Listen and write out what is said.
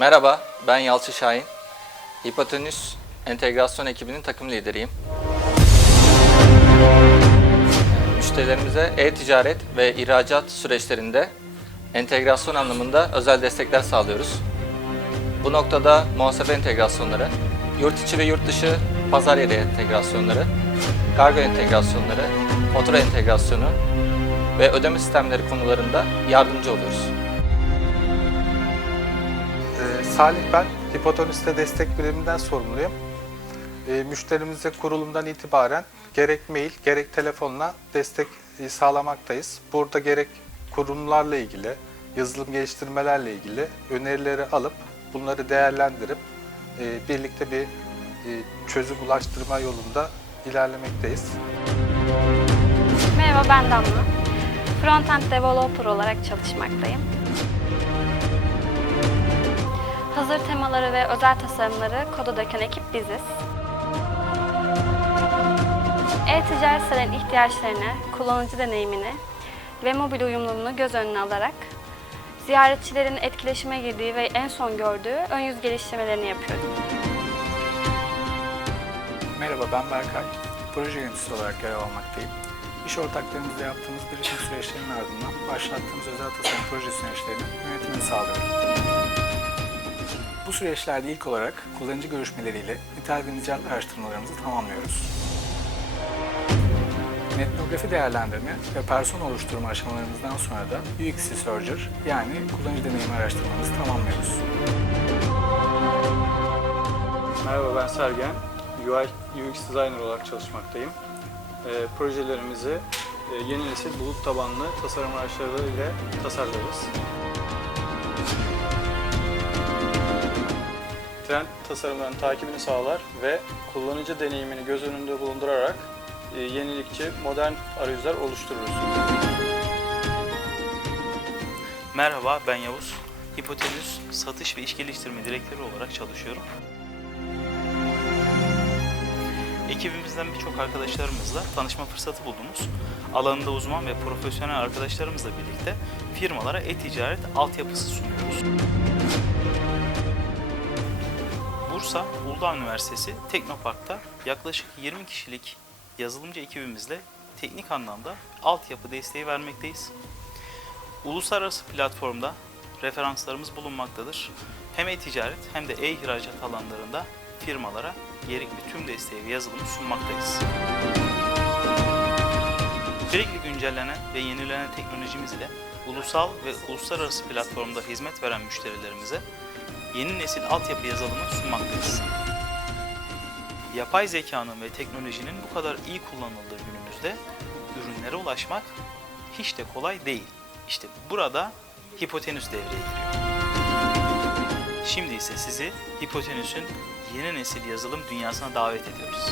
Merhaba, ben Yalçı Şahin. Hipotenüs entegrasyon ekibinin takım lideriyim. Müşterilerimize e-ticaret ve ihracat süreçlerinde entegrasyon anlamında özel destekler sağlıyoruz. Bu noktada muhasebe entegrasyonları, yurt içi ve yurt dışı pazar yeri entegrasyonları, kargo entegrasyonları, fatura entegrasyonu ve ödeme sistemleri konularında yardımcı oluyoruz. Ee, Salih ben, Hipotenüs'te destek biriminden sorumluyum. Ee, Müşterimize kurulumdan itibaren gerek mail gerek telefonla destek e, sağlamaktayız. Burada gerek kurumlarla ilgili, yazılım geliştirmelerle ilgili önerileri alıp bunları değerlendirip e, birlikte bir e, çözüm ulaştırma yolunda ilerlemekteyiz. Merhaba ben Damla. Frontend Developer olarak çalışmaktayım. Hazır temaları ve özel tasarımları koda döken ekip biziz. E-ticaret sitelerinin ihtiyaçlarını, kullanıcı deneyimini ve mobil uyumluluğunu göz önüne alarak ziyaretçilerin etkileşime girdiği ve en son gördüğü ön yüz geliştirmelerini yapıyoruz. Merhaba ben Berkay. Proje yöneticisi olarak görev almaktayım. İş ortaklarımızla yaptığımız girişim süreçlerinin ardından başlattığımız özel tasarım proje süreçlerinin yönetimini sağlıyorum. Bu süreçlerde ilk olarak kullanıcı görüşmeleriyle nitel ve nicel araştırmalarımızı tamamlıyoruz. Netnografi değerlendirme ve persona oluşturma aşamalarımızdan sonra da UX Researcher yani kullanıcı deneyimi araştırmamızı tamamlıyoruz. Merhaba ben Sergen. UI UX designer olarak çalışmaktayım. Ee, projelerimizi e, yeni nesil bulut tabanlı tasarım araçları ile tasarlarız. Trend tasarımların takibini sağlar ve kullanıcı deneyimini göz önünde bulundurarak e, yenilikçi, modern arayüzler oluştururuz. Merhaba ben Yavuz. Hipotenüs Satış ve İş Geliştirme Direktörü olarak çalışıyorum. Ekibimizden birçok arkadaşlarımızla tanışma fırsatı buldunuz. Alanında uzman ve profesyonel arkadaşlarımızla birlikte firmalara e-ticaret altyapısı sunuyoruz. Bursa Uludağ Üniversitesi Teknopark'ta yaklaşık 20 kişilik yazılımcı ekibimizle teknik anlamda altyapı desteği vermekteyiz. Uluslararası platformda referanslarımız bulunmaktadır. Hem e-ticaret hem de e-ihracat alanlarında firmalara gerekli tüm desteği ve yazılımı sunmaktayız. Sürekli güncellenen ve yenilenen teknolojimiz ile ulusal ve uluslararası platformda hizmet veren müşterilerimize yeni nesil altyapı yazılımı sunmaktayız. Yapay zekanın ve teknolojinin bu kadar iyi kullanıldığı günümüzde ürünlere ulaşmak hiç de kolay değil. İşte burada hipotenüs devreye giriyor. Şimdi ise sizi hipotenüsün yeni nesil yazılım dünyasına davet ediyoruz.